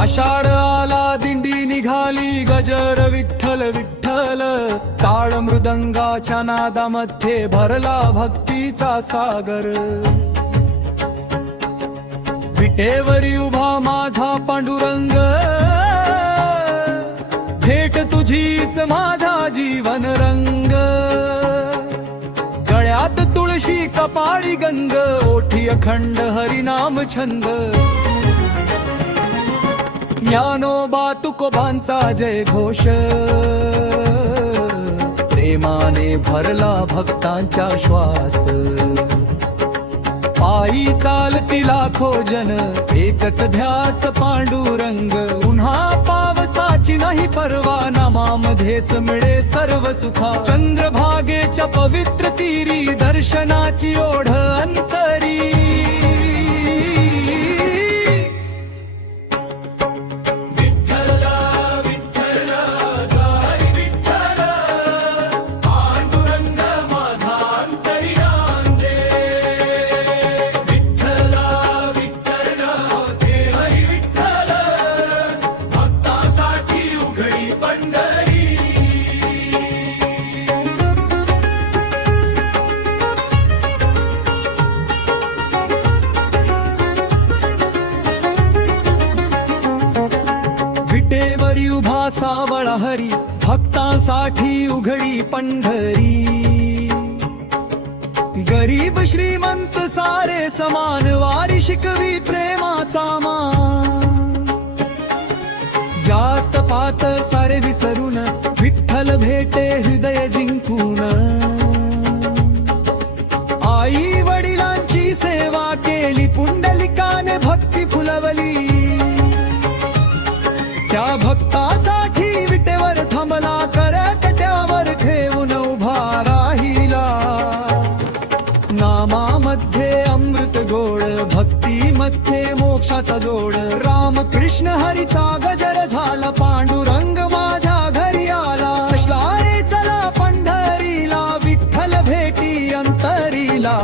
आषाढ आला दिंडी निघाली गजर विठ्ठल विठ्ठल ताळ मृदंगाच्या नादामध्ये भरला भक्तीचा सागर विटेवरी उभा माझा पांडुरंग भेट तुझीच माझा जीवन रंग गळ्यात तुळशी कपाळी गंध ओठी अखंड हरिनाम छंद ज्ञानोबा तुकोबांचा जय घोष प्रेमाने भरला भक्तांचा श्वास पायी चालती लाखो जन एकच ध्यास पांडुरंग उन्हा पावसाची नाही पर्वा नामामध्येच मिळे सर्व सुखा चंद्रभागेच्या पवित्र तीरी दर्शनाची ओढ अंतरी विटेवरी उभा सावळा हरी भक्तांसाठी उघडी पंढरी गरीब श्रीमंत सारे समान वारी शिकवी प्रेमाचा मान जात पात सारे विसरून विठ्ठल भेटे हृदय जिंकून आई वडिलांची सेवा केली पुंडलिकाने भक्ती फुलवली त्या भक्तासाठी विटेवर थांबला करकट्यावर ठेवून उभा राहिला नामामध्ये अमृत गोड भक्तीमध्ये मोक्षाचा जोड राम कृष्ण हरीचा गजर झाला पांडुरंग माझ्या घरी आला चला रे चला पंढरीला विठ्ठल भेटी अंतरीला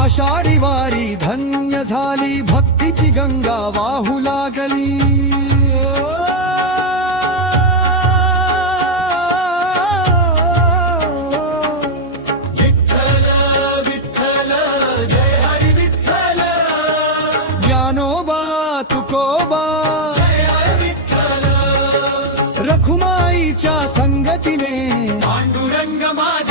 आषाढी वारी धन्य झाली भक्तीची गंगा वाहू लागली विठ्ठल विठ्ठल जय हरी विठ्ठल ज्ञानोबा तुकोबा जय हरी विठ्ठल रखुमाईच्या संगतीने पांडुरंग माझ्या